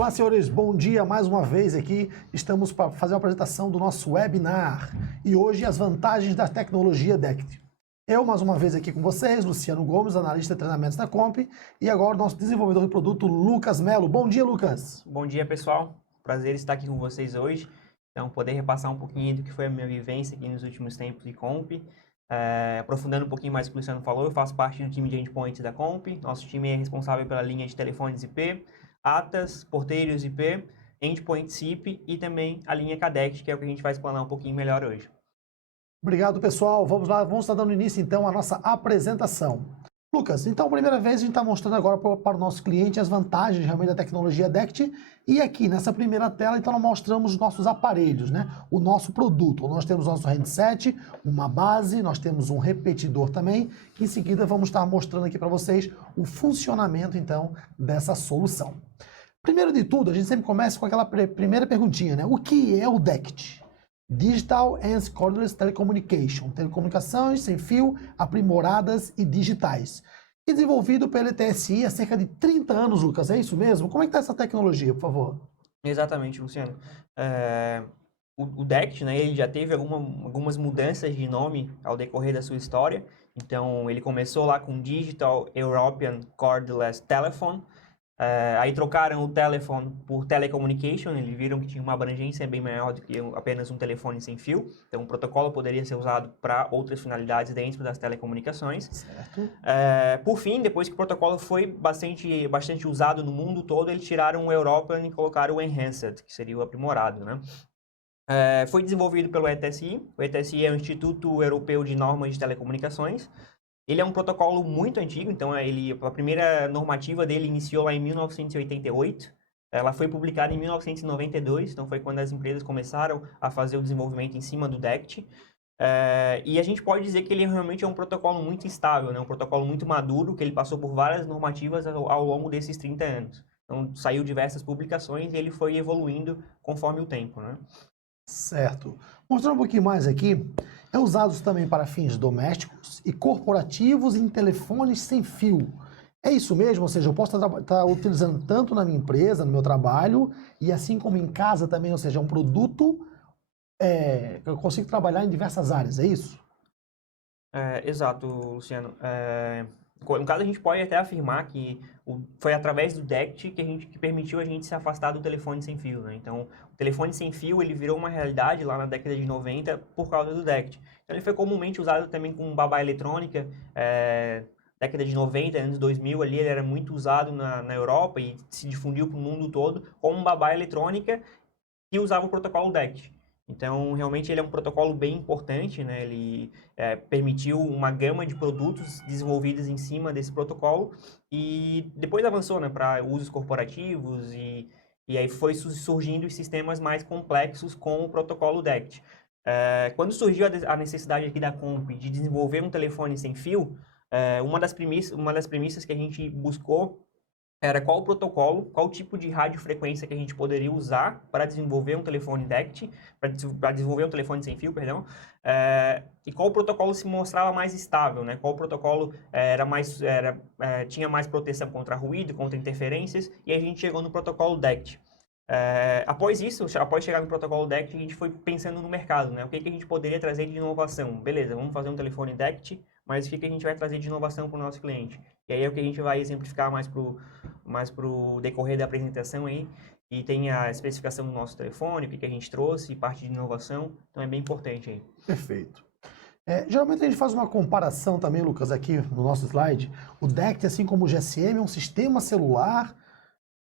Olá, senhores, bom dia mais uma vez aqui. Estamos para fazer a apresentação do nosso webinar e hoje as vantagens da tecnologia DECT. Eu, mais uma vez aqui com vocês, Luciano Gomes, analista de treinamentos da Comp, e agora o nosso desenvolvedor de produto, Lucas Melo. Bom dia, Lucas. Bom dia, pessoal. Prazer estar aqui com vocês hoje. Então, poder repassar um pouquinho do que foi a minha vivência aqui nos últimos tempos de Comp. Aprofundando um pouquinho mais o que o Luciano falou, eu faço parte do time de endpoints da Comp. Nosso time é responsável pela linha de telefones IP, ATAs, porteiros IP, endpoint SIP e também a linha CADEC, que é o que a gente vai explanar um pouquinho melhor hoje. Obrigado, pessoal. Vamos lá, vamos estar dando início então à nossa apresentação. Lucas, então, primeira vez a gente está mostrando agora para o nosso cliente as vantagens realmente da tecnologia DECT. E aqui, nessa primeira tela, então, nós mostramos os nossos aparelhos, né? O nosso produto. Nós temos nosso handset, uma base, nós temos um repetidor também. Em seguida, vamos estar mostrando aqui para vocês o funcionamento, então, dessa solução. Primeiro de tudo, a gente sempre começa com aquela primeira perguntinha, né? O que é o DECT? Digital and Cordless Telecommunication, telecomunicações sem fio, aprimoradas e digitais. E desenvolvido pela TSI há cerca de 30 anos, Lucas, é isso mesmo? Como é que está essa tecnologia, por favor? Exatamente, Luciano. O DECT, né, ele já teve algumas mudanças de nome ao decorrer da sua história. Então, ele começou lá com Digital European Cordless Telephone. Aí trocaram o telefone por telecommunication, eles viram que tinha uma abrangência bem maior do que apenas um telefone sem fio. Então, o protocolo poderia ser usado para outras finalidades dentro das telecomunicações. Certo. Por fim, depois que o protocolo foi bastante usado no mundo todo, eles tiraram o European e colocaram o Enhanced, que seria o aprimorado, né? Foi desenvolvido pelo ETSI. O ETSI é o Instituto Europeu de Normas de Telecomunicações. Ele é um protocolo muito antigo, então a primeira normativa dele iniciou lá em 1988. Ela foi publicada em 1992, então foi quando as empresas começaram a fazer o desenvolvimento em cima do DECT. E a gente pode dizer que ele realmente é um protocolo muito estável, né? Um protocolo muito maduro, que ele passou por várias normativas ao longo desses 30 anos. Então, saiu diversas publicações e ele foi evoluindo conforme o tempo, né? Certo. Mostrando um pouquinho mais aqui, é usado também para fins domésticos e corporativos em telefones sem fio. É isso mesmo? Ou seja, eu posso estar utilizando tanto na minha empresa, no meu trabalho, e assim como em casa também, ou seja, é um produto que eu consigo trabalhar em diversas áreas, é isso? Exato, Luciano. No caso, a gente pode até afirmar que foi através do DECT que permitiu a gente se afastar do telefone sem fio, né? Então, o telefone sem fio, ele virou uma realidade lá na década de 90 por causa do DECT. Então, ele foi comumente usado também com babá eletrônica. Década de 90, anos 2000, ali, ele era muito usado na Europa e se difundiu para o mundo todo como babá eletrônica que usava o protocolo DECT. Então, realmente, ele é um protocolo bem importante, né? Ele permitiu uma gama de produtos desenvolvidos em cima desse protocolo e depois avançou, né, para usos corporativos e aí foi surgindo os sistemas mais complexos com o protocolo DECT. Quando surgiu a necessidade aqui da Comp de desenvolver um telefone sem fio, uma das premissas que a gente buscou era qual protocolo, qual tipo de radiofrequência que a gente poderia usar para desenvolver um telefone DECT, para desenvolver um telefone sem fio, perdão, e qual protocolo se mostrava mais estável, né? Qual protocolo tinha mais proteção contra ruído, contra interferências, e a gente chegou no protocolo DECT. Após isso, após chegar no protocolo DECT, a gente foi pensando no mercado, né? O que a gente poderia trazer de inovação? Beleza, vamos fazer um telefone DECT, mas o que a gente vai trazer de inovação para o nosso cliente? E aí é o que a gente vai exemplificar mais pro decorrer da apresentação aí. E tem a especificação do nosso telefone, o que a gente trouxe, parte de inovação. Então é bem importante aí. Perfeito. Geralmente a gente faz uma comparação também, Lucas, aqui no nosso slide. O DECT, assim como o GSM, é um sistema celular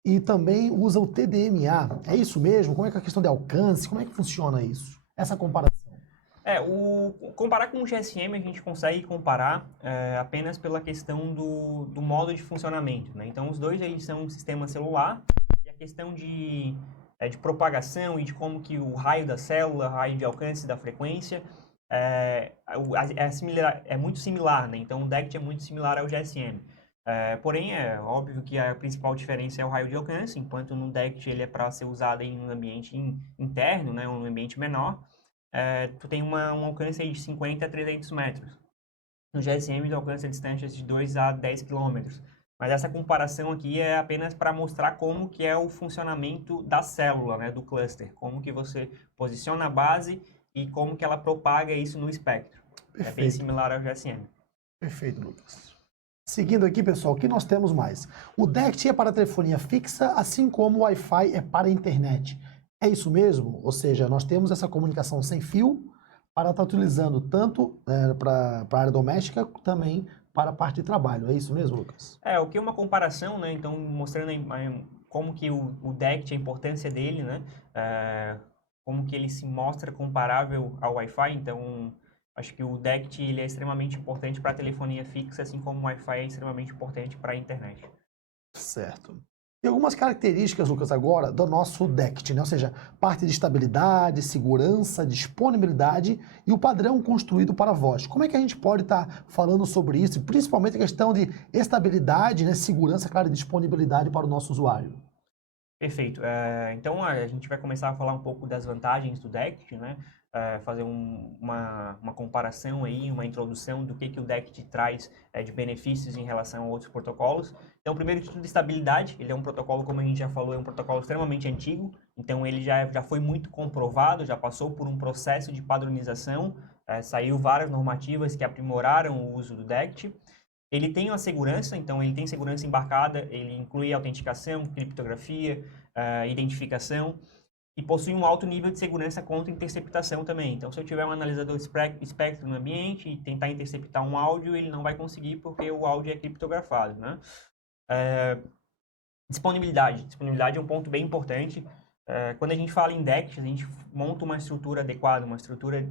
e também usa o TDMA. É isso mesmo? Como é que é a questão de alcance? Como é que funciona isso? Essa comparação. Comparar com o GSM, a gente consegue comparar apenas pela questão do modo de funcionamento, né? Então, os dois eles são um sistema celular e a questão de propagação e de como que o raio da célula, raio de alcance da frequência é muito similar, né? Então, o DECT é muito similar ao GSM. Porém, é óbvio que a principal diferença é o raio de alcance, enquanto no DECT ele é para ser usado em um ambiente interno, né? Um ambiente menor. Tu tem um alcance aí de 50 a 300 metros. No GSM, tu alcança distâncias de 2 a 10 quilômetros. Mas essa comparação aqui é apenas para mostrar como que é o funcionamento da célula, né, do cluster, como que você posiciona a base e como que ela propaga isso no espectro. É bem Perfeito. similar ao GSM. Perfeito, Lucas. Seguindo aqui, pessoal, o que nós temos mais? O DECT é para telefonia fixa, assim como o Wi-Fi é para a internet. É isso mesmo? Ou seja, nós temos essa comunicação sem fio para estar utilizando tanto para a área doméstica, também para a parte de trabalho. É isso mesmo, Lucas? O que é uma comparação, né? Então, mostrando como que o DECT, a importância dele, né? Como que ele se mostra comparável ao Wi-Fi. Então, acho que o DECT ele é extremamente importante para a telefonia fixa, assim como o Wi-Fi é extremamente importante para a internet. Certo. E algumas características, Lucas, agora do nosso DECT, né? Ou seja, parte de estabilidade, segurança, disponibilidade e o padrão construído para voz. Como é que a gente pode estar falando sobre isso, principalmente a questão de estabilidade, né? Segurança, claro, e disponibilidade para o nosso usuário? Perfeito. Então, a gente vai começar a falar um pouco das vantagens do DECT, né? Fazer uma comparação aí, uma introdução do que o DECT traz de benefícios em relação a outros protocolos. Então, primeiro de tudo, estabilidade. Ele é um protocolo, como a gente já falou, é um protocolo extremamente antigo. Então, ele já foi muito comprovado, já passou por um processo de padronização. Saiu várias normativas que aprimoraram o uso do DECT. Ele tem uma segurança, então ele tem segurança embarcada, ele inclui autenticação, criptografia, identificação e possui um alto nível de segurança contra interceptação também. Então, se eu tiver um analisador espectro no ambiente e tentar interceptar um áudio, ele não vai conseguir porque o áudio é criptografado, né? Disponibilidade. Disponibilidade é um ponto bem importante. Quando a gente fala em DECT, a gente monta uma estrutura adequada, uma estrutura,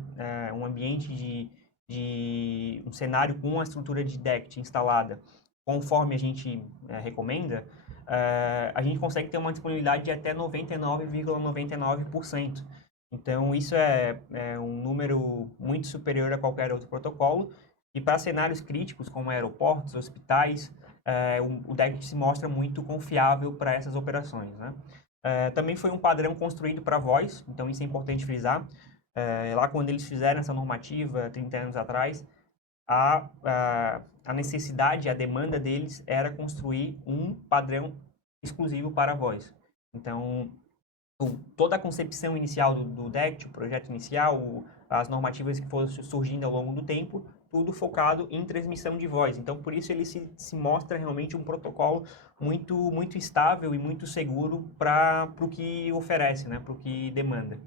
um ambiente de um cenário com uma estrutura de DECT instalada, conforme a gente recomenda, a gente consegue ter uma disponibilidade de até 99,99%. Então, isso é um número muito superior a qualquer outro protocolo. E para cenários críticos, como aeroportos, hospitais, o DECT se mostra muito confiável para essas operações, né? Também foi um padrão construído para voz, então isso é importante frisar. Lá quando eles fizeram essa normativa, 30 anos atrás, a necessidade, a demanda deles era construir um padrão exclusivo para a voz. Então, toda a concepção inicial do DECT, o projeto inicial, as normativas que foram surgindo ao longo do tempo, tudo focado em transmissão de voz. Então, por isso ele se mostra realmente um protocolo muito estável e muito seguro para o que oferece, né, para o que demanda.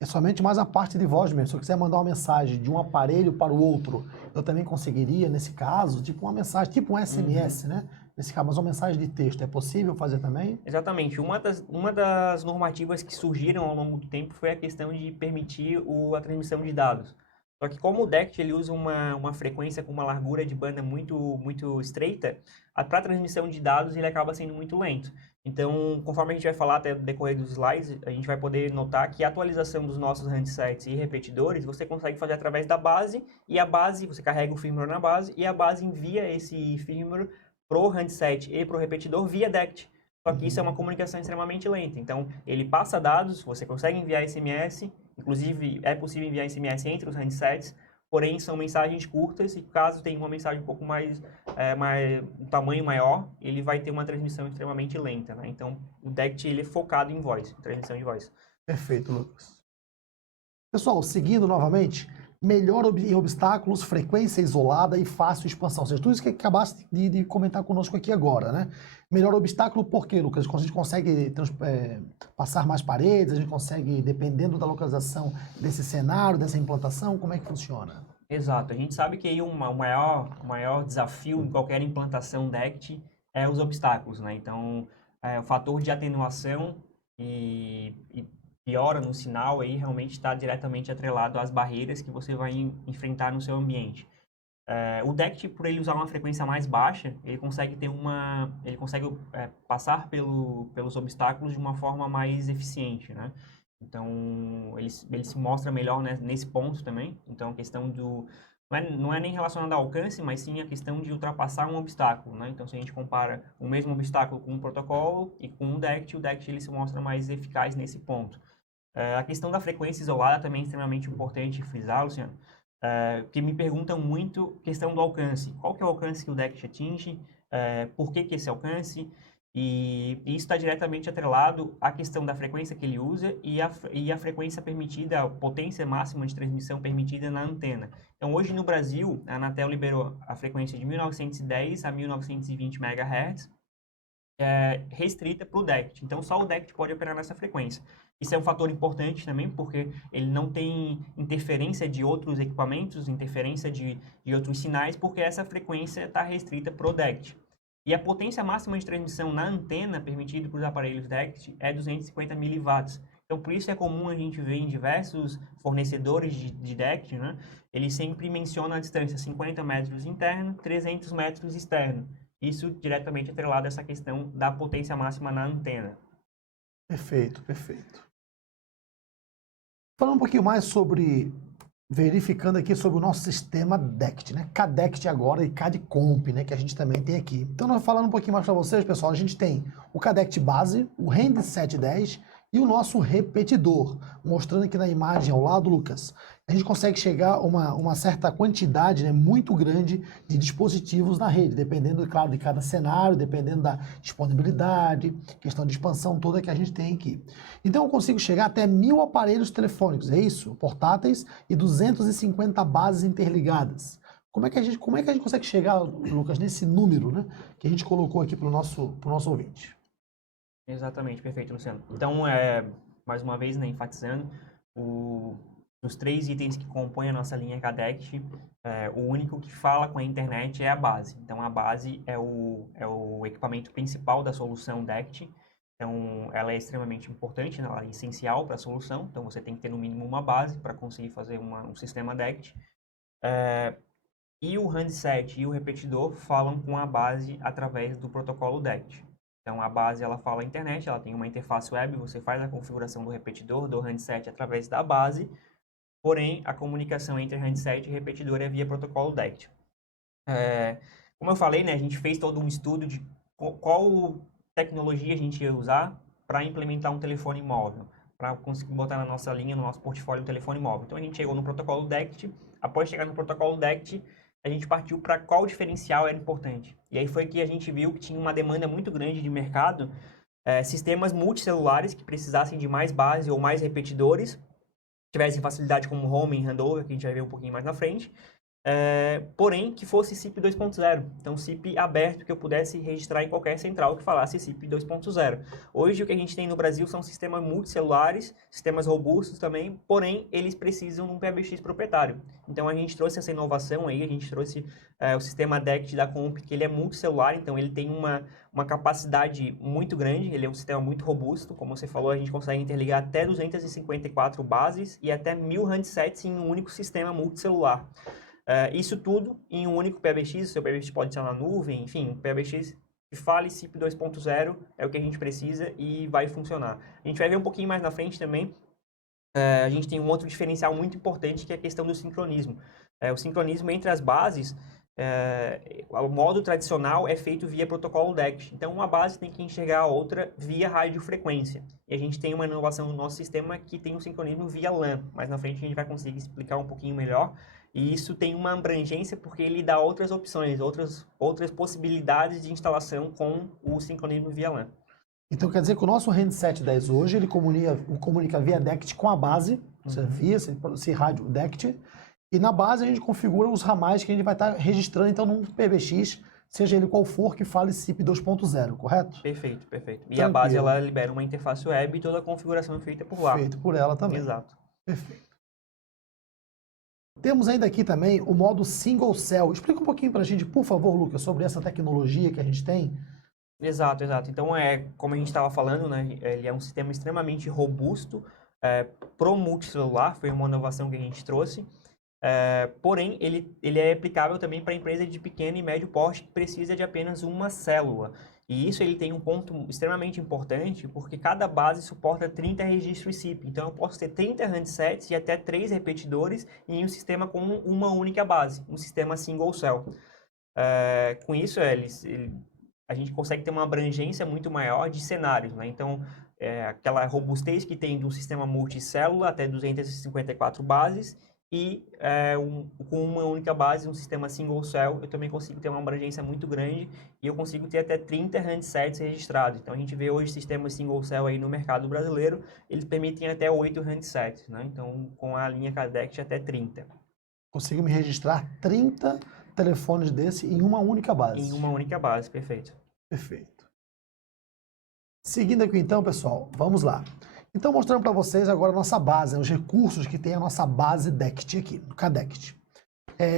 É somente mais a parte de voz mesmo. Se eu quiser mandar uma mensagem de um aparelho para o outro, eu também conseguiria, nesse caso, tipo uma mensagem, tipo um SMS, né? Nesse caso, mas uma mensagem de texto. É possível fazer também? Exatamente. Uma das normativas que surgiram ao longo do tempo foi a questão de permitir a transmissão de dados. Só que como o DECT ele usa uma frequência com uma largura de banda muito estreita, para a transmissão de dados ele acaba sendo muito lento. Então, conforme a gente vai falar até no decorrer dos slides, a gente vai poder notar que a atualização dos nossos handsets e repetidores você consegue fazer através da base, e a base, você carrega o firmware na base, e a base envia esse firmware pro handset e pro repetidor via DECT. Só que isso é uma comunicação extremamente lenta. Então, ele passa dados, você consegue enviar SMS, inclusive é possível enviar SMS entre os handsets, porém são mensagens curtas e caso tenha uma mensagem um pouco um tamanho maior, ele vai ter uma transmissão extremamente lenta, né? Então, o DECT ele é focado em voz, em transmissão de voz. Perfeito, Lucas. Pessoal, seguindo novamente, melhor em obstáculos, frequência isolada e fácil expansão. Ou seja, tudo isso que acabaste de comentar conosco aqui agora, né? Melhor obstáculo por quê, Lucas? A gente consegue passar mais paredes, a gente consegue, dependendo da localização desse cenário, dessa implantação, como é que funciona? Exato. A gente sabe que aí o maior desafio em qualquer implantação DECT é os obstáculos, né? Então, o fator de atenuação e piora no sinal aí realmente está diretamente atrelado às barreiras que você vai enfrentar no seu ambiente. O DECT, por ele usar uma frequência mais baixa, ele consegue passar pelos obstáculos de uma forma mais eficiente, né? Então, ele se mostra melhor, né, nesse ponto também. Então, a questão não é nem relacionada ao alcance, mas sim a questão de ultrapassar um obstáculo, né? Então, se a gente compara o mesmo obstáculo com um protocolo e com o DECT ele se mostra mais eficaz nesse ponto. A questão da frequência isolada também é extremamente importante frisar, Luciano. que me perguntam muito questão do alcance. Qual que é o alcance que o DECT atinge? Por que esse alcance? E isso está diretamente atrelado à questão da frequência que ele usa e a frequência permitida, a potência máxima de transmissão permitida na antena. Então, hoje no Brasil, a Anatel liberou a frequência de 1910 a 1920 MHz, restrita para o DECT. Então, só o DECT pode operar nessa frequência. Isso é um fator importante também, porque ele não tem interferência de outros equipamentos, interferência de outros sinais, porque essa frequência está restrita para o DECT. E a potência máxima de transmissão na antena permitida para os aparelhos DECT é 250 mW. Então, por isso é comum a gente ver em diversos fornecedores de DECT, né? Ele sempre menciona a distância 50 metros interno, 300 metros externo. Isso diretamente atrelado a essa questão da potência máxima na antena. Perfeito, perfeito. Falando um pouquinho mais sobre, verificando aqui sobre o nosso sistema DECT, né? CADECT agora e CADCOMP, né? Que a gente também tem aqui. Então, nós falando um pouquinho mais para vocês, pessoal, a gente tem o CADECT base, o REND 710 e o nosso repetidor. Mostrando aqui na imagem ao lado, Lucas, a gente consegue chegar a uma certa quantidade, né, muito grande de dispositivos na rede, dependendo, claro, de cada cenário, dependendo da disponibilidade, questão de expansão toda que a gente tem aqui. Então eu consigo chegar até 1000 aparelhos telefônicos, é isso? Portáteis e 250 bases interligadas. Como é que a gente consegue chegar, Lucas, nesse número, né, que a gente colocou aqui para o nosso ouvinte? Exatamente, perfeito, Luciano. Então, mais uma vez, né, enfatizando, os 3 itens que compõem a nossa linha CADECT, o único que fala com a internet é a base. Então, a base é o equipamento principal da solução DECT. Então, ela é extremamente importante, né? Ela é essencial para a solução. Então, você tem que ter no mínimo uma base para conseguir fazer um sistema DECT. E o handset e o repetidor falam com a base através do protocolo DECT. Então, a base, ela fala a internet, ela tem uma interface web, você faz a configuração do repetidor, do handset através da base, porém, a comunicação entre handset e repetidor é via protocolo DECT. Como eu falei, né, a gente fez todo um estudo de qual tecnologia a gente ia usar para implementar um telefone móvel, para conseguir botar na nossa linha, no nosso portfólio, um telefone móvel. Então, a gente chegou no protocolo DECT. Após chegar no protocolo DECT, a gente partiu para qual diferencial era importante. E aí foi que a gente viu que tinha uma demanda muito grande de mercado, sistemas multicelulares que precisassem de mais base ou mais repetidores, tivessem facilidade como roaming, handover, que a gente vai ver um pouquinho mais na frente, porém que fosse SIP 2.0. Então, SIP aberto que eu pudesse registrar em qualquer central que falasse SIP 2.0. Hoje, o que a gente tem no Brasil são sistemas multicelulares, sistemas robustos também, porém, eles precisam de um PBX proprietário. Então, a gente trouxe essa inovação aí, a gente trouxe o sistema DECT da Comp, que ele é multicelular, então ele tem uma capacidade muito grande, ele é um sistema muito robusto, como você falou, a gente consegue interligar até 254 bases e até 1000 handsets em um único sistema multicelular. Isso tudo em um único PBX, seu PBX pode ser na nuvem, enfim, um PBX que fale SIP 2.0 é o que a gente precisa e vai funcionar. A gente vai ver um pouquinho mais na frente também, a gente tem um outro diferencial muito importante que é a questão do sincronismo. O sincronismo entre as bases, o modo tradicional é feito via protocolo DECT. Então, uma base tem que enxergar a outra via radiofrequência. E a gente tem uma inovação no nosso sistema que tem um sincronismo via LAN. Mais na frente a gente vai conseguir explicar um pouquinho melhor. E isso tem uma abrangência porque ele dá outras opções, outras possibilidades de instalação com o sincronismo via LAN. Então quer dizer que o nosso REND 710 hoje, ele comunica via DECT com a base, via esse rádio DECT, e na base a gente configura os ramais que a gente vai estar registrando então num PBX, seja ele qual for, que fale SIP 2.0, correto? Perfeito, perfeito. E Tranquilo. a base, ela libera uma interface web e toda a configuração é feita por lá. Feito por ela também. Exato. Perfeito. Temos ainda aqui também o modo Single Cell. Explica um pouquinho pra gente, por favor, Lucas, sobre essa tecnologia que a gente tem. Exato, exato. Então, como a gente estava falando, né, ele é um sistema extremamente robusto pro multicelular, foi uma inovação que a gente trouxe. Porém, ele é aplicável também para empresa de pequeno e médio porte que precisa de apenas uma célula. E isso ele tem um ponto extremamente importante, porque cada base suporta 30 registros SIP. Então, eu posso ter 30 handsets e até 3 repetidores em um sistema com uma única base, um sistema single cell. Com isso, a gente consegue ter uma abrangência muito maior de cenários, né? Então, aquela robustez que tem do sistema multicélula até 254 bases e com uma única base, um sistema single cell, eu também consigo ter uma abrangência muito grande e eu consigo ter até 30 handsets registrados. Então, a gente vê hoje sistemas single cell aí no mercado brasileiro, eles permitem até 8 handsets, né? Então, com a linha Cadect, até 30. Consigo me registrar 30 telefones desse em uma única base. Em uma única base, perfeito. Perfeito. Seguindo aqui então, pessoal, vamos lá. Então, mostrando para vocês agora a nossa base, os recursos que tem a nossa base DECT aqui, no Cadect.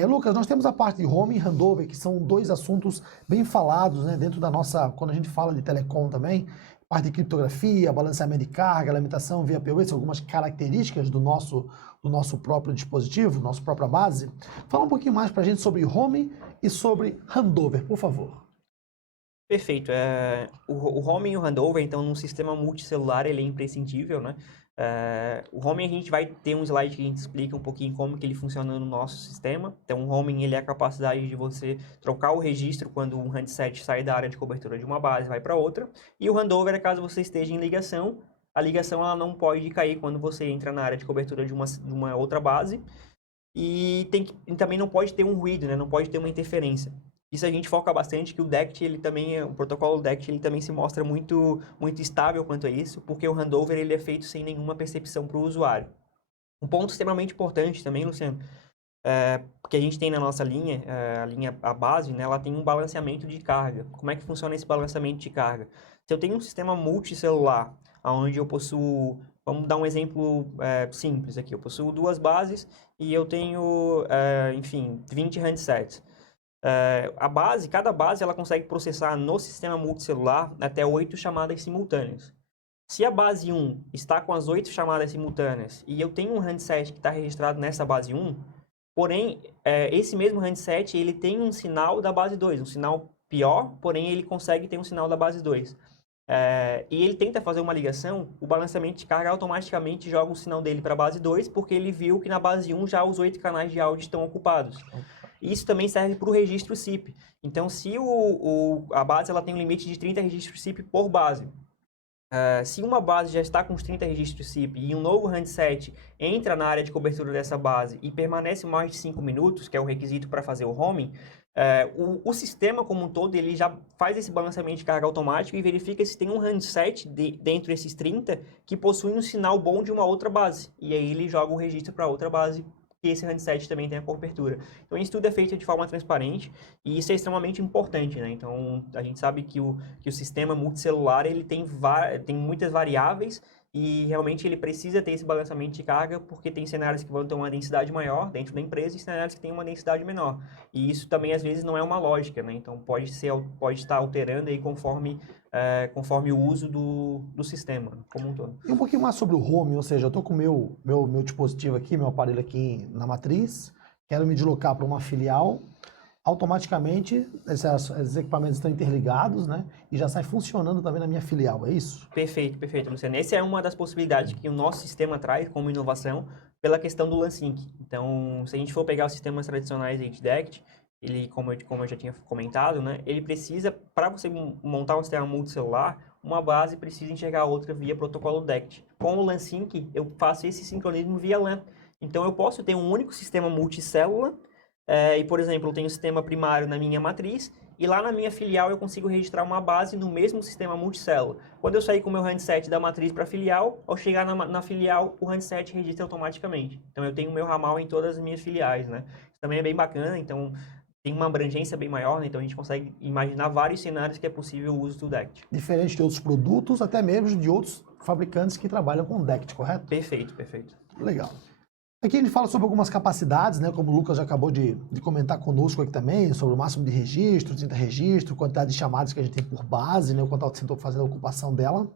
Lucas, nós temos a parte de home e handover, que são dois assuntos bem falados, né, dentro da nossa, quando a gente fala de telecom também, parte de criptografia, balanceamento de carga, alimentação via PoE, algumas características do nosso próprio dispositivo, nossa própria base. Fala um pouquinho mais para a gente sobre home e sobre handover, por favor. Perfeito. O homing e o handover, então, num sistema multicelular, ele é imprescindível, né? O homing, a gente vai ter um slide que a gente explica um pouquinho como que ele funciona no nosso sistema. Então, o homing, ele é a capacidade de você trocar o registro quando um handset sai da área de cobertura de uma base e vai para outra. E o handover é caso você esteja em ligação. A ligação, ela não pode cair quando você entra na área de cobertura de uma outra base. E também não pode ter um ruído, né? Não pode ter uma interferência. Isso a gente foca bastante, que o DECT, o protocolo DECT, ele também se mostra muito, muito estável quanto a isso, porque o handover ele é feito sem nenhuma percepção para o usuário. Um ponto extremamente importante também, Luciano, que a gente tem na nossa linha, a base, né, ela tem um balanceamento de carga. Como é que funciona esse balanceamento de carga? Se eu tenho um sistema multicelular, onde eu possuo, vamos dar um exemplo simples aqui, eu possuo duas bases e eu tenho, enfim, 20 handsets. Cada base ela consegue processar no sistema multicelular até 8 chamadas simultâneas. Se a base 1 está com as 8 chamadas simultâneas e eu tenho um handset que está registrado nessa base 1, porém, esse mesmo handset ele tem um sinal da base 2, um sinal pior, porém ele consegue ter um sinal da base 2. E ele tenta fazer uma ligação, o balanceamento de carga automaticamente joga o sinal dele para a base 2, porque ele viu que na base 1 já os 8 canais de áudio estão ocupados. Isso também serve para o registro SIP. Então, se a base ela tem um limite de 30 registros SIP por base, se uma base já está com os 30 registros SIP e um novo handset entra na área de cobertura dessa base e permanece mais de 5 minutos, que é o requisito para fazer o roaming, o sistema como um todo ele já faz esse balanceamento de carga automático e verifica se tem um handset dentro desses 30 que possui um sinal bom de uma outra base. E aí ele joga o registro para outra base que esse handset também tem a cobertura. Então, isso tudo é feito de forma transparente e isso é extremamente importante, né? Então, a gente sabe que o sistema multicelular, ele tem muitas variáveis e realmente ele precisa ter esse balanceamento de carga porque tem cenários que vão ter uma densidade maior dentro da empresa e cenários que têm uma densidade menor. E isso também, às vezes, não é uma lógica, né? Então, pode estar alterando aí conforme o uso do sistema como um todo. E um pouquinho mais sobre o home, ou seja, eu estou com o meu dispositivo aqui, meu aparelho aqui na matriz, quero me deslocar para uma filial, automaticamente esses equipamentos estão interligados, né? E já sai funcionando também na minha filial, é isso? Perfeito, Luciano. Essa é uma das possibilidades que o nosso sistema traz como inovação pela questão do LAN Sync. Então, se a gente for pegar os sistemas tradicionais de DECT, ele, como eu já tinha comentado, né, ele precisa, para você montar um sistema multicelular, uma base precisa enxergar a outra via protocolo DECT. Com o LAN Sync, eu faço esse sincronismo via LAN. Então, eu posso ter um único sistema multicélula, e, por exemplo, eu tenho o sistema primário na minha matriz, e lá na minha filial eu consigo registrar uma base no mesmo sistema multicélula. Quando eu sair com o meu handset da matriz para a filial, ao chegar na filial, o handset registra automaticamente. Então, eu tenho o meu ramal em todas as minhas filiais, né? Isso também é bem bacana, então tem uma abrangência bem maior, né? Então a gente consegue imaginar vários cenários que é possível o uso do DECT. Diferente de outros produtos, até mesmo de outros fabricantes que trabalham com DECT, correto? Perfeito. Legal. Aqui a gente fala sobre algumas capacidades, né? Como o Lucas já acabou de comentar conosco aqui também, sobre o máximo de registro, 30 registros, quantidade de chamadas que a gente tem por base, né? O quanto você está fazendo a ocupação dela,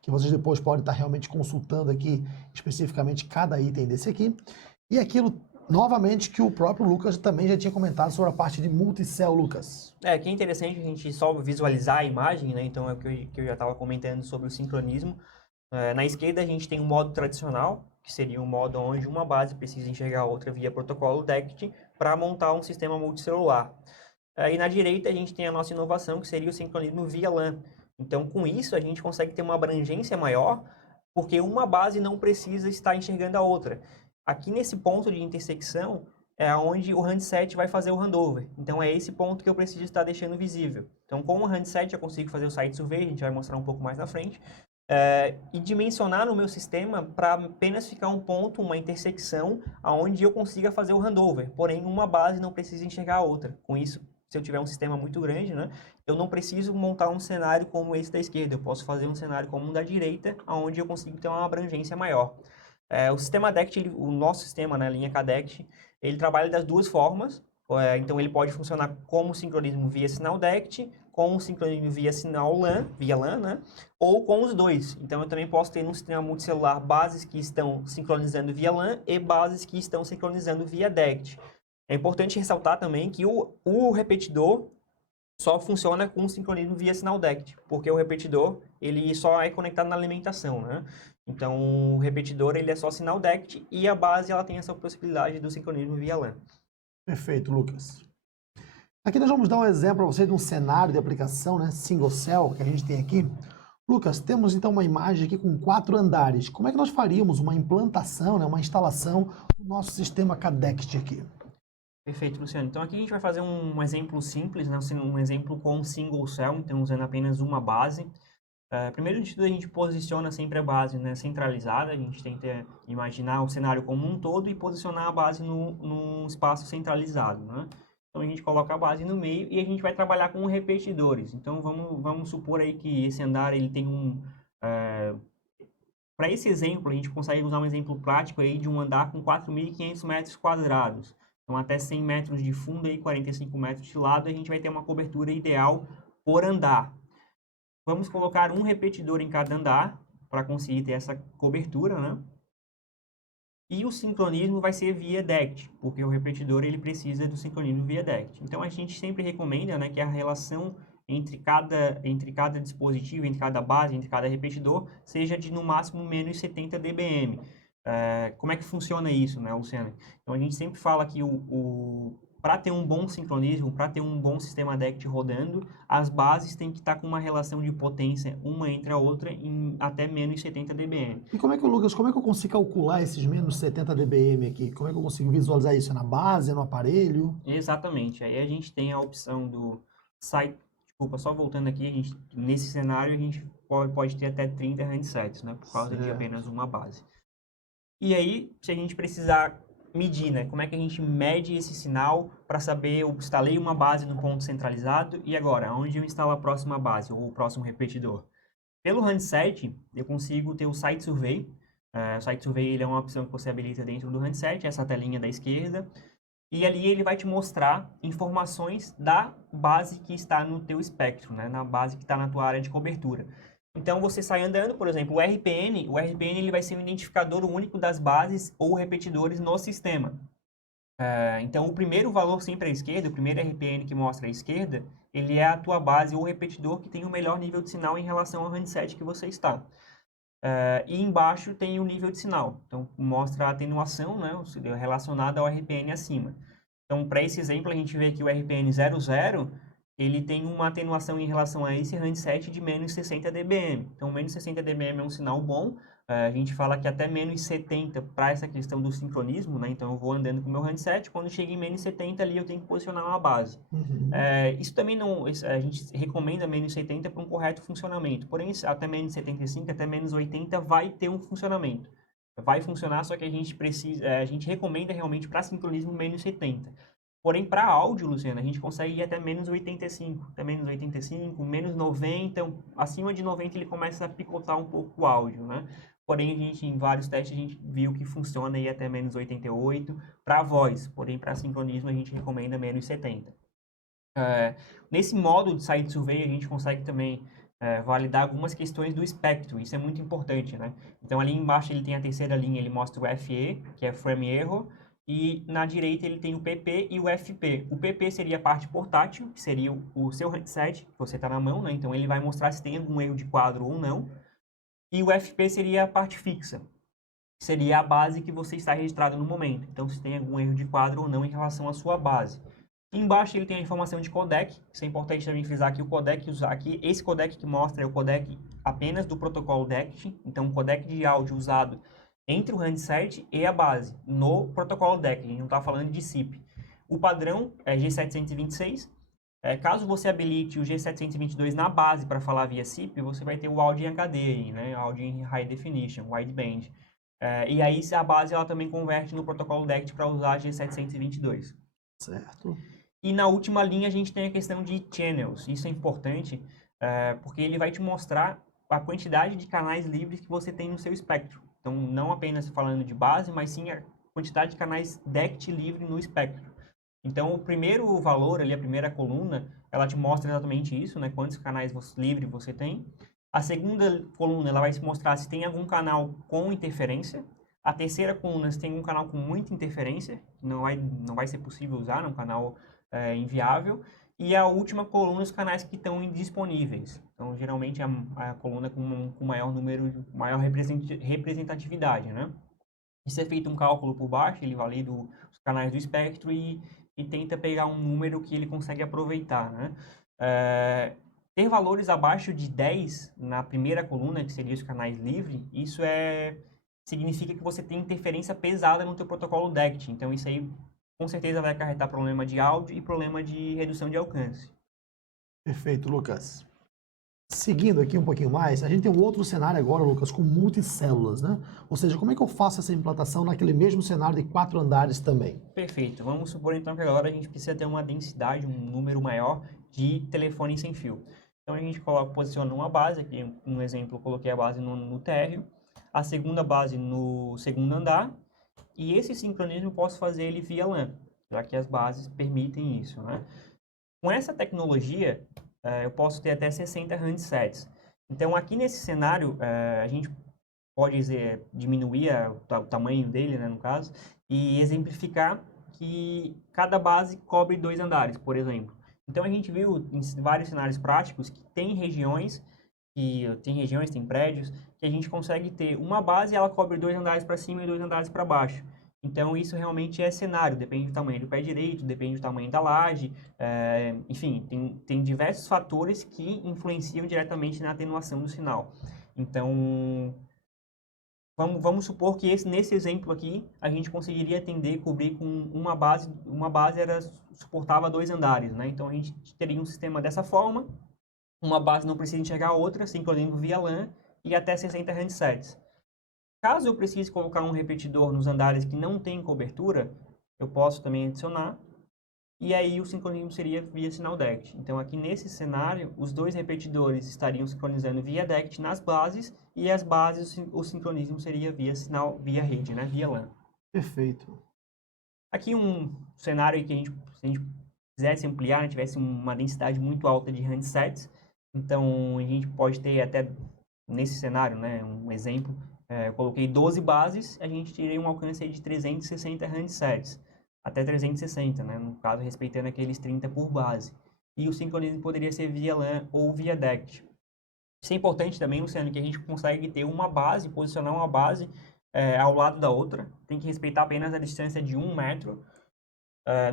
que vocês depois podem estar realmente consultando aqui, especificamente cada item desse aqui. E aquilo novamente, que o próprio Lucas também já tinha comentado sobre a parte de multicell, Lucas. Que é interessante a gente só visualizar a imagem, né? Então é o que eu já estava comentando sobre o sincronismo. Na esquerda a gente tem um modo tradicional, que seria um modo onde uma base precisa enxergar a outra via protocolo DECT para montar um sistema multicelular. E na direita a gente tem a nossa inovação, que seria o sincronismo via LAN. Então, com isso, a gente consegue ter uma abrangência maior, porque uma base não precisa estar enxergando a outra. Aqui nesse ponto de intersecção é onde o handset vai fazer o handover. Então, é esse ponto que eu preciso estar deixando visível. Então, com o handset, eu consigo fazer o site survey, a gente vai mostrar um pouco mais na frente, e dimensionar no meu sistema para apenas ficar um ponto, uma intersecção, onde eu consiga fazer o handover. Porém, uma base não precisa enxergar a outra. Com isso, se eu tiver um sistema muito grande, né, eu não preciso montar um cenário como esse da esquerda. Eu posso fazer um cenário como o da direita, onde eu consigo ter uma abrangência maior. O sistema DECT, o nosso sistema, né, a linha KDECT, ele trabalha das duas formas. Então, ele pode funcionar como sincronismo via sinal DECT, com sincronismo via sinal LAN, via LAN, né? Ou com os dois. Então, eu também posso ter no sistema multicelular bases que estão sincronizando via LAN e bases que estão sincronizando via DECT. É importante ressaltar também que o repetidor só funciona com sincronismo via sinal DECT, porque o repetidor ele só é conectado na alimentação, né? Então, o repetidor ele é só sinal DECT e a base ela tem essa possibilidade do sincronismo via LAN. Perfeito, Lucas. Aqui nós vamos dar um exemplo para vocês de um cenário de aplicação, né, single cell, que a gente tem aqui. Lucas, temos então uma imagem aqui com 4 andares. Como é que nós faríamos uma implantação, né, uma instalação do nosso sistema KDECT aqui? Perfeito, Luciano. Então aqui a gente vai fazer um exemplo simples, né, um exemplo com single cell, então usando apenas uma base. Primeiro de tudo, a gente posiciona sempre a base, né, centralizada, a gente tenta imaginar o cenário como um todo e posicionar a base num espaço centralizado, né? Então, a gente coloca a base no meio e a gente vai trabalhar com repetidores. Então, vamos supor aí que esse andar ele tem para esse exemplo, a gente consegue usar um exemplo prático aí de um andar com 4.500 metros quadrados. Então, até 100 metros de fundo e 45 metros de lado, a gente vai ter uma cobertura ideal por andar. Vamos colocar um repetidor em cada andar para conseguir ter essa cobertura, né? E o sincronismo vai ser via DECT, porque o repetidor ele precisa do sincronismo via DECT. Então, a gente sempre recomenda, né, que a relação entre cada dispositivo, entre cada base, entre cada repetidor, seja de no máximo menos 70 dBm. Como é que funciona isso, né, Luciano? Então, a gente sempre fala que para ter um bom sincronismo, para ter um bom sistema DECT rodando, as bases têm que estar com uma relação de potência uma entre a outra em até menos 70 dBm. E como é que, Lucas, como é que eu consigo calcular esses menos 70 dBm aqui? Como é que eu consigo visualizar isso? É na base, é no aparelho? Exatamente. Aí a gente tem a opção do site. Desculpa, só voltando aqui, nesse cenário a gente pode ter até 30 handsets, né? Por causa de apenas uma base. E aí, se a gente precisar medir, né? Como é que a gente mede esse sinal para saber, eu instalei uma base no ponto centralizado e agora, onde eu instalo a próxima base ou o próximo repetidor? Pelo handset, eu consigo ter o Site Survey. O Site Survey ele é uma opção que você habilita dentro do handset, essa telinha da esquerda. E ali ele vai te mostrar informações da base que está no teu espectro, né? Na base que está na tua área de cobertura. Então, você sai andando, por exemplo, o RPN ele vai ser um identificador único das bases ou repetidores no sistema. Então, o primeiro valor sempre à esquerda, o primeiro RPN que mostra à esquerda, ele é a tua base ou repetidor que tem o melhor nível de sinal em relação ao handset que você está. E embaixo tem o nível de sinal. Então, mostra a atenuação, né, relacionada ao RPN acima. Então, para esse exemplo, a gente vê que o RPN 00, ele tem uma atenuação em relação a esse handset de menos 60 dBm. Então, menos 60 dBm é um sinal bom. A gente fala que até menos 70 para essa questão do sincronismo, né? Então, eu vou andando com o meu handset, quando chega em menos 70 ali, eu tenho que posicionar uma base. Isso também não... A gente recomenda menos 70 para um correto funcionamento. Porém, até menos 75, até menos 80 vai ter um funcionamento. Vai funcionar, só que a gente recomenda realmente para sincronismo menos 70. Porém, para áudio, Luciana, a gente consegue ir até menos 85, menos 90, acima de 90 ele começa a picotar um pouco o áudio, né? Porém, em vários testes, a gente viu que funciona aí até menos 88 para voz, porém, para sincronismo, a gente recomenda menos 70. Nesse modo de Site Survey, a gente consegue também validar algumas questões do espectro, isso é muito importante, né? Então, ali embaixo ele tem a terceira linha, ele mostra o FE, que é Frame Error, e na direita ele tem o PP e o FP. O PP seria a parte portátil, que seria o seu headset, que você está na mão, né? Então, ele vai mostrar se tem algum erro de quadro ou não. E o FP seria a parte fixa, que seria a base que você está registrado no momento. Então, se tem algum erro de quadro ou não em relação à sua base. Embaixo ele tem a informação de codec, isso é importante também frisar que o codec usar aqui, esse codec que mostra é o codec apenas do protocolo DECT, então o codec de áudio usado entre o handset e a base, no protocolo DECT, a gente não está falando de SIP. O padrão é G726. Caso você habilite o G722 na base para falar via SIP, você vai ter o áudio em HD aí, né? Áudio em High Definition, Wideband. E aí a base ela também converte no protocolo DECT para usar G722. Certo. E na última linha a gente tem a questão de channels. Isso é importante porque ele vai te mostrar a quantidade de canais livres que você tem no seu espectro. Então, não apenas falando de base, mas sim a quantidade de canais DECT livre no espectro. Então, o primeiro valor ali, a primeira coluna, ela te mostra exatamente isso, né? Quantos canais livres você tem. A segunda coluna, ela vai te mostrar se tem algum canal com interferência. A terceira coluna, se tem um canal com muita interferência, não vai ser possível usar, é um canal inviável. E a última coluna, os canais que estão indisponíveis. Então, geralmente, a coluna com maior número, maior representatividade, né? Isso é feito um cálculo por baixo, ele valida os canais do espectro e tenta pegar um número que ele consegue aproveitar, né? Ter valores abaixo de 10 na primeira coluna, que seria os canais livres, isso significa que você tem interferência pesada no teu protocolo DECT. Então, isso aí com certeza vai acarretar problema de áudio e problema de redução de alcance. Perfeito, Lucas. Seguindo aqui um pouquinho mais, a gente tem um outro cenário agora, Lucas, com multicélulas, né? Ou seja, como é que eu faço essa implantação naquele mesmo cenário de 4 andares também? Perfeito. Vamos supor então que agora a gente precisa ter uma densidade, um número maior de telefone sem fio. Então a gente posiciona uma base, aqui um exemplo, eu coloquei a base no térreo, a segunda base no segundo andar, e esse sincronismo eu posso fazer ele via LAN, já que as bases permitem isso, né? Com essa tecnologia, eu posso ter até 60 handsets. Então, aqui nesse cenário, a gente pode diminuir o tamanho dele, né, no caso, e exemplificar que cada base cobre 2 andares, por exemplo. Então, a gente viu em vários cenários práticos que tem prédios, que a gente consegue ter uma base e ela cobre 2 andares para cima e 2 andares para baixo. Então, isso realmente é cenário, depende do tamanho do pé direito, depende do tamanho da laje, enfim, tem diversos fatores que influenciam diretamente na atenuação do sinal. Então, vamos supor que nesse exemplo aqui, a gente conseguiria atender e cobrir com uma base suportava 2 andares, né? Então, a gente teria um sistema dessa forma, uma base não precisa enxergar a outra, sincronismo via LAN e até 60 handsets. Caso eu precise colocar um repetidor nos andares que não tem cobertura, eu posso também adicionar, e aí o sincronismo seria via sinal DECT. Então aqui nesse cenário, os dois repetidores estariam sincronizando via DECT nas bases, e as bases, o sincronismo seria via rede, né? Via LAN. Perfeito. Aqui um cenário que se a gente quisesse ampliar, tivesse uma densidade muito alta de handsets, então a gente pode ter até, nesse cenário, né, um exemplo, eu coloquei 12 bases, a gente teria um alcance aí de 360 handsets, até 360, né, no caso respeitando aqueles 30 por base. E o sincronismo poderia ser via LAN ou via DECT. Isso é importante também, Luciano, que a gente consegue ter uma base, posicionar uma base ao lado da outra. Tem que respeitar apenas a distância de 1 metro,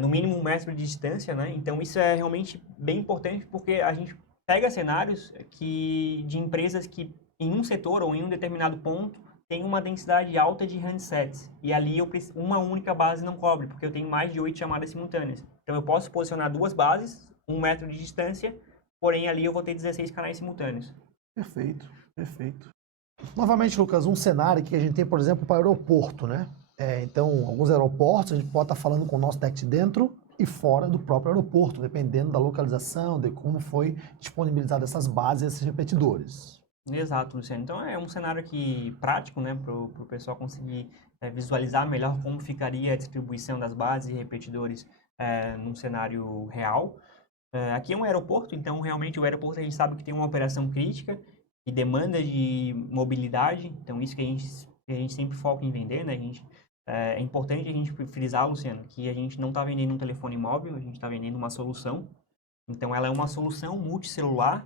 no mínimo 1 metro de distância, né? Então isso é realmente bem importante porque a gente pega cenários de empresas que em um setor ou em um determinado ponto tem uma densidade alta de handsets. E ali uma única base não cobre, porque eu tenho mais de 8 chamadas simultâneas. Então eu posso posicionar 2 bases, 1 metro de distância, porém ali eu vou ter 16 canais simultâneos. Perfeito, perfeito. Novamente, Lucas, um cenário que a gente tem, por exemplo, para o aeroporto, né? Então, alguns aeroportos, a gente pode estar falando com o nosso DECT dentro e fora do próprio aeroporto, dependendo da localização, de como foi disponibilizado essas bases e esses repetidores. Exato, Luciano. Então é um cenário aqui prático, né, para o pessoal conseguir visualizar melhor como ficaria a distribuição das bases e repetidores num cenário real. Aqui é um aeroporto, então realmente o aeroporto a gente sabe que tem uma operação crítica e demanda de mobilidade, então isso que a gente sempre foca em vender, né? É importante a gente frisar, Luciano, que a gente não está vendendo um telefone móvel, a gente está vendendo uma solução. Então ela é uma solução multicelular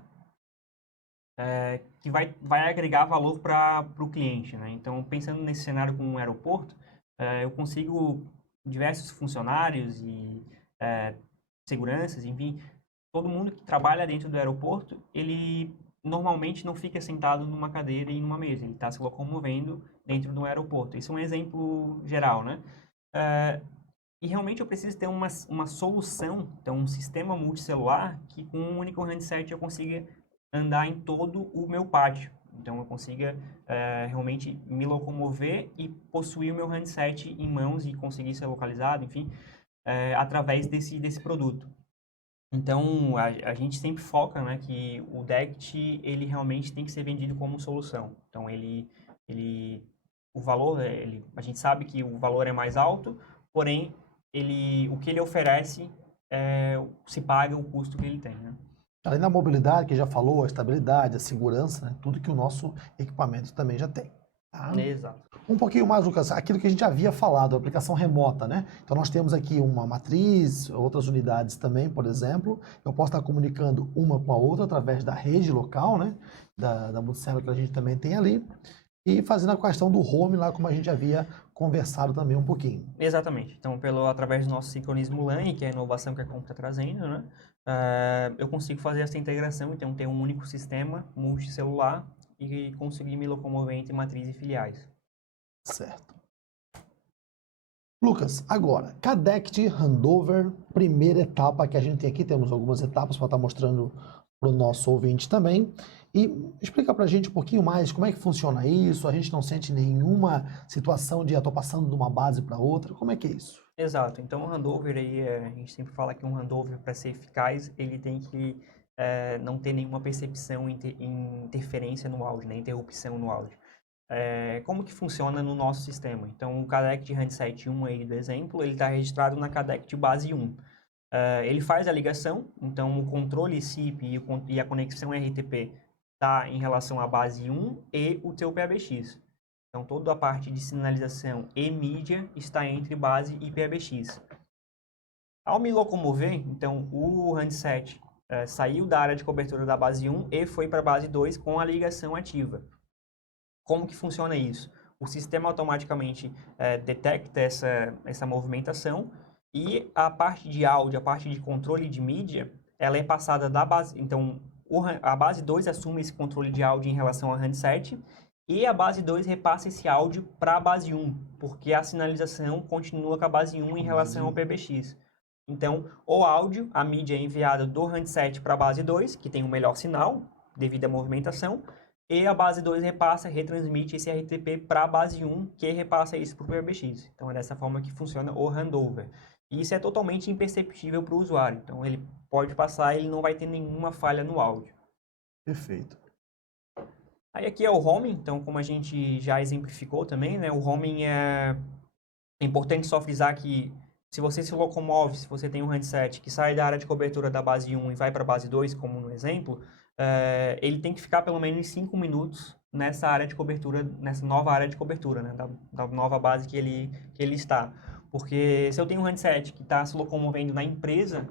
que vai agregar valor para o cliente, né? Então, pensando nesse cenário com um aeroporto, eu consigo diversos funcionários e seguranças, enfim, todo mundo que trabalha dentro do aeroporto, ele normalmente não fica sentado numa cadeira e numa mesa, ele está se locomovendo dentro de um aeroporto. Isso é um exemplo geral, né? E realmente eu preciso ter uma solução, então um sistema multicelular que com um único handset eu consiga andar em todo o meu pátio. Então eu consiga realmente me locomover e possuir o meu handset em mãos e conseguir ser localizado, enfim, através desse produto. Então, a gente sempre foca, né, que o DECT, ele realmente tem que ser vendido como solução. Então, o valor, a gente sabe que o valor é mais alto, porém, o que ele oferece se paga o custo que ele tem, né? Além da mobilidade, que já falou, a estabilidade, a segurança, né? Tudo que o nosso equipamento também já tem. Tá? Exato. Um pouquinho mais, Lucas, aquilo que a gente havia falado, a aplicação remota, né? Então nós temos aqui uma matriz, outras unidades também, por exemplo. Eu posso estar comunicando uma com a outra através da rede local, né? Da multicélula que a gente também tem ali. E fazendo a questão do home lá, como a gente havia conversado também um pouquinho. Exatamente. Então, através do nosso sincronismo LAN, que é a inovação que a Comp está trazendo, né? Eu consigo fazer essa integração, então ter um único sistema multicelular e conseguir me locomover entre matriz e filiais. Certo. Lucas, agora, Cadect Handover, primeira etapa que a gente tem aqui, temos algumas etapas para estar mostrando para o nosso ouvinte também. E explica para a gente um pouquinho mais como é que funciona isso, a gente não sente nenhuma situação de eu estou passando de uma base para outra, como é que é isso? Exato. Então, o handover aí, a gente sempre fala que um handover, para ser eficaz, ele tem que não ter nenhuma percepção em interferência no áudio, né? Interrupção no áudio. Como que funciona no nosso sistema? Então, o Cadect Handset 1 aí do exemplo, ele está registrado na Cadect Base 1. Ele faz a ligação, então o controle SIP e a conexão RTP está em relação à base 1 e o teu PABX. Então, toda a parte de sinalização e mídia está entre base e PABX. Ao me locomover, então, o handset saiu da área de cobertura da base 1 e foi para a base 2 com a ligação ativa. Como que funciona isso? O sistema automaticamente detecta essa movimentação e a parte de áudio, a parte de controle de mídia, ela é passada da base. Então, a base 2 assume esse controle de áudio em relação ao handset e a base 2 repassa esse áudio para a base 1, porque a sinalização continua com a base 1 em relação ao PBX. Então, o áudio, a mídia é enviada do handset para a base 2, que tem um melhor sinal devido à movimentação, e a base 2 retransmite esse RTP para a base 1, que repassa isso para o PBX. Então, é dessa forma que funciona o handover. E isso é totalmente imperceptível para o usuário. Então, ele pode passar e ele não vai ter nenhuma falha no áudio. Perfeito. Aí aqui é o homing, então como a gente já exemplificou também, né? O homing é importante só frisar que se você se locomove, se você tem um handset que sai da área de cobertura da base 1 e vai para a base 2, como no exemplo, ele tem que ficar pelo menos 5 minutos nessa área de cobertura, nessa nova área de cobertura, né? Da nova base que ele está. Porque se eu tenho um handset que está se locomovendo na empresa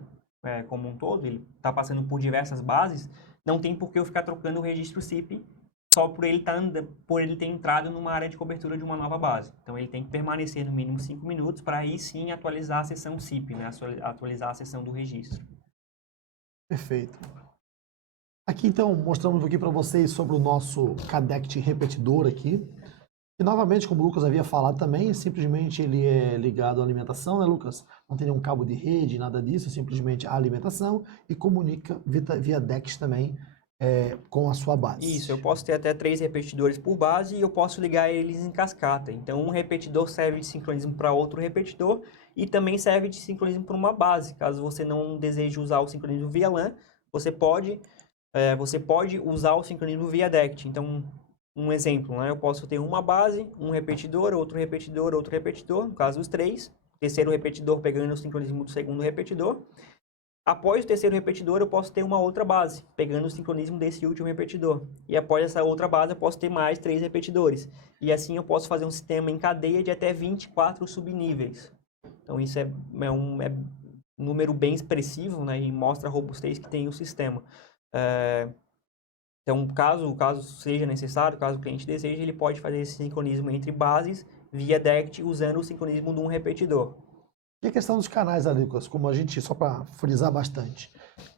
como um todo, ele está passando por diversas bases, não tem por que eu ficar trocando o registro SIP só por ele ter entrado numa área de cobertura de uma nova base. Então, ele tem que permanecer no mínimo 5 minutos para aí sim atualizar a seção SIP, né? Atualizar a seção do registro. Perfeito. Aqui, então, mostramos aqui para vocês sobre o nosso Cadect repetidor aqui. E, novamente, como o Lucas havia falado também, simplesmente ele é ligado à alimentação, né, Lucas? Não tem nenhum cabo de rede, nada disso, simplesmente a alimentação e comunica via DECT também com a sua base. Isso, eu posso ter até 3 repetidores por base e eu posso ligar eles em cascata. Então, um repetidor serve de sincronismo para outro repetidor e também serve de sincronismo para uma base. Caso você não deseje usar o sincronismo via LAN, você pode usar o sincronismo via DECT. Então, um exemplo, né? Eu posso ter uma base, um repetidor, outro repetidor, no caso os 3. Terceiro repetidor pegando o sincronismo do segundo repetidor. Após o terceiro repetidor, eu posso ter uma outra base, pegando o sincronismo desse último repetidor. E após essa outra base, eu posso ter mais 3 repetidores. E assim eu posso fazer um sistema em cadeia de até 24 subníveis. Então isso é um número bem expressivo, né? E mostra a robustez que tem o sistema. Então, caso seja necessário, caso o cliente deseje, ele pode fazer esse sincronismo entre bases via DECT usando o sincronismo de um repetidor. E a questão dos canais ali, Lucas, como a gente, só para frisar bastante.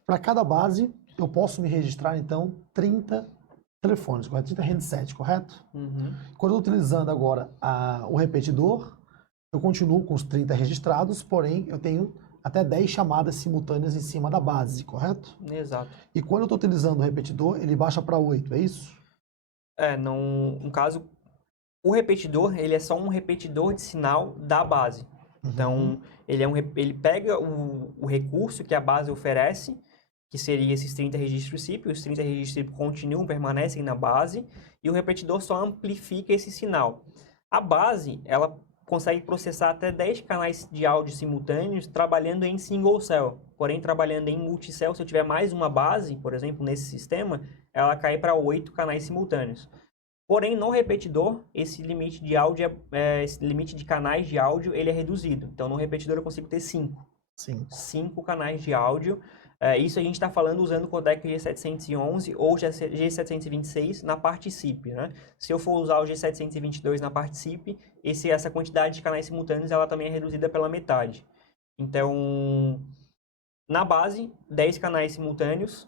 Para cada base, eu posso me registrar, então, 30 telefones, correto? 30 handset, correto? Uhum. Quando eu estou utilizando agora o repetidor, eu continuo com os 30 registrados, porém eu tenho até 10 chamadas simultâneas em cima da base, correto? Exato. E quando eu estou utilizando o repetidor, ele baixa para 8, é isso? Não, no caso, o repetidor, ele é só um repetidor de sinal da base. Então, ele pega o recurso que a base oferece, que seria esses 30 registros SIP, os 30 registros SIP continuam, permanecem na base, e o repetidor só amplifica esse sinal. A base, ela consegue processar até 10 canais de áudio simultâneos trabalhando em single cell. Porém, trabalhando em multicell, se eu tiver mais uma base, por exemplo, nesse sistema, ela cai para 8 canais simultâneos. Porém, no repetidor, esse limite de áudio, esse limite de canais de áudio, ele é reduzido. Então, no repetidor eu consigo ter 5. 5 canais de áudio. Isso a gente está falando usando o codec G711 ou G726 na parte SIP, né? Se eu for usar o G722 na parte SIP, essa quantidade de canais simultâneos ela também é reduzida pela metade. Então, na base, 10 canais simultâneos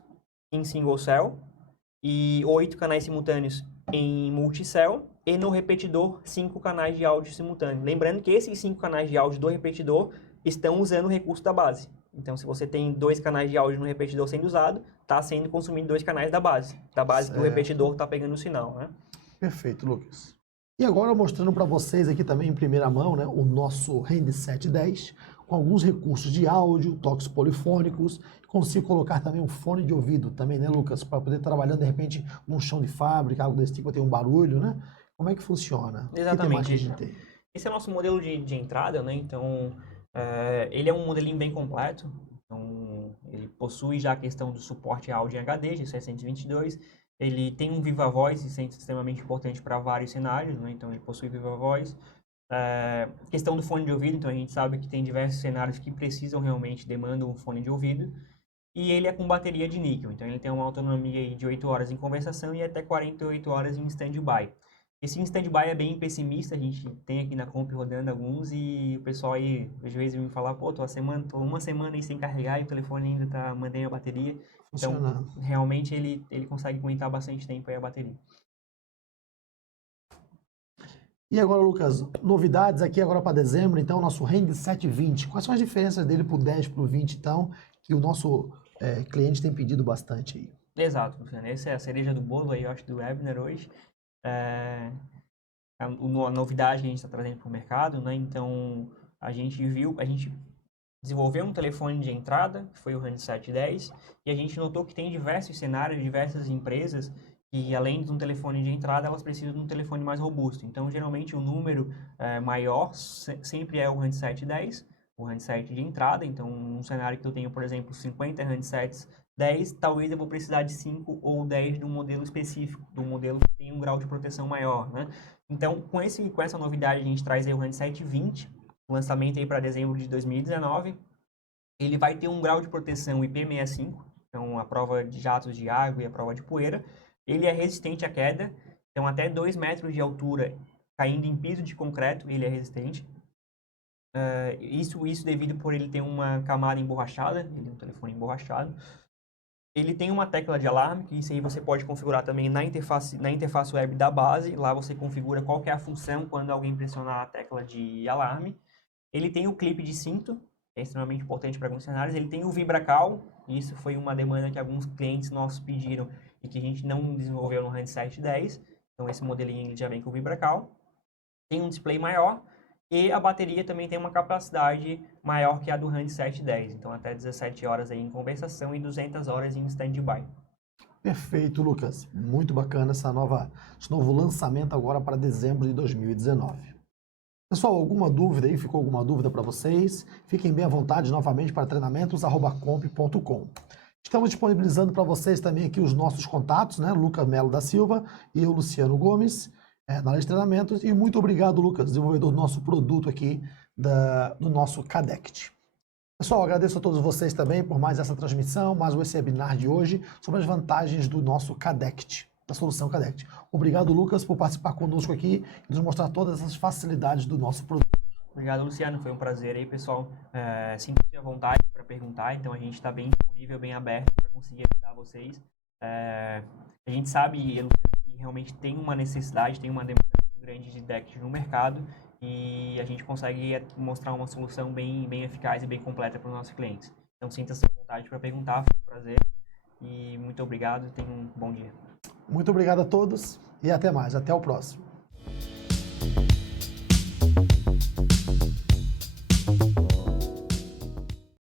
em single cell e 8 canais simultâneos em multicell, e no repetidor 5 canais de áudio simultâneo. Lembrando que esses 5 canais de áudio do repetidor estão usando o recurso da base. Então, se você tem 2 canais de áudio no repetidor sendo usado, está sendo consumido 2 canais da base que o repetidor está pegando o sinal, né? Perfeito, Lucas. E agora mostrando para vocês aqui também em primeira mão, né, o nosso Handset 10, com alguns recursos de áudio, toques polifônicos, consigo colocar também um fone de ouvido também, né, Lucas, para poder trabalhar de repente num chão de fábrica, algo desse tipo, ter um barulho, né? Como é que funciona? Exatamente. Que tem mais que a gente tem? Esse é o nosso modelo de entrada, né? Então, ele é um modelinho bem completo. Então, ele possui já a questão do suporte áudio em HD, G722. Ele tem um Viva Voz, isso é extremamente importante para vários cenários, né? Então, ele possui Viva Voz. Questão do fone de ouvido, então a gente sabe que tem diversos cenários que precisam realmente, demandam um fone de ouvido. E ele é com bateria de níquel, então ele tem uma autonomia aí de 8 horas em conversação e até 48 horas em stand-by. Esse em stand-by é bem pessimista, a gente tem aqui na Comp rodando alguns e o pessoal aí, às vezes, me fala, pô, tô uma semana aí sem carregar e o telefone ainda tá mantendo a bateria. Então, realmente ele consegue aguentar bastante tempo aí a bateria. E agora, Lucas, novidades aqui agora para dezembro, então, nosso Handset 20. Quais são as diferenças dele pro 10, pro 20, então, que o nosso cliente tem pedido bastante aí? Exato, Luciano. Essa é a cereja do bolo aí, eu acho, do webinar hoje. A novidade que a gente está trazendo para o mercado, né? Então, a gente desenvolveu um telefone de entrada, que foi o Handset 10, e a gente notou que tem diversos cenários, diversas empresas que, além de um telefone de entrada, elas precisam de um telefone mais robusto. Então, geralmente, o número maior sempre é o Handset 10, o handset de entrada. Então, um cenário que eu tenho, por exemplo, 50 handsets 10, talvez eu vou precisar de 5 ou 10 de um modelo específico, de um modelo que tem um grau de proteção maior, né? Então, com essa novidade, a gente traz aí o Handset 20, lançamento aí para dezembro de 2019. Ele vai ter um grau de proteção IP65, então a prova de jatos de água e a prova de poeira. Ele é resistente à queda, então até 2 metros de altura, caindo em piso de concreto, ele é resistente. Isso devido por ele ter uma camada emborrachada, ele é um telefone emborrachado. Ele tem uma tecla de alarme, que isso aí você pode configurar também na interface web da base. Lá você configura qual que é a função quando alguém pressionar a tecla de alarme. Ele tem o clipe de cinto, que é extremamente importante para alguns cenários. Ele tem o VibraCal, isso foi uma demanda que alguns clientes nossos pediram e que a gente não desenvolveu no Handset 10. Então esse modelinho ele já vem com o VibraCal. Tem um display maior. E a bateria também tem uma capacidade maior que a do Handset 10. Então, até 17 horas aí em conversação e 200 horas em stand-by. Perfeito, Lucas. Muito bacana esse novo lançamento agora para dezembro de 2019. Pessoal, alguma dúvida aí? Ficou alguma dúvida para vocês? Fiquem bem à vontade novamente para treinamentos@comp.com. Estamos disponibilizando para vocês também aqui os nossos contatos, né? Lucas Melo da Silva e eu, Luciano Gomes. Na área de treinamentos, e muito obrigado, Lucas, desenvolvedor do nosso produto aqui, do nosso Cadect. Pessoal, agradeço a todos vocês também por mais essa transmissão, mais esse webinar de hoje sobre as vantagens do nosso Cadect, da solução Cadect. Obrigado, Lucas, por participar conosco aqui e nos mostrar todas as facilidades do nosso produto. Obrigado, Luciano, foi um prazer aí, pessoal. Sinta-se à vontade para perguntar, então a gente está bem disponível, bem aberto para conseguir ajudar vocês. A gente sabe que realmente tem uma necessidade, tem uma demanda muito grande de DECT no mercado e a gente consegue mostrar uma solução bem eficaz e bem completa para os nossos clientes. Então, sinta-se à vontade para perguntar, foi um prazer e muito obrigado e tenha um bom dia. Muito obrigado a todos e até mais. Até o próximo.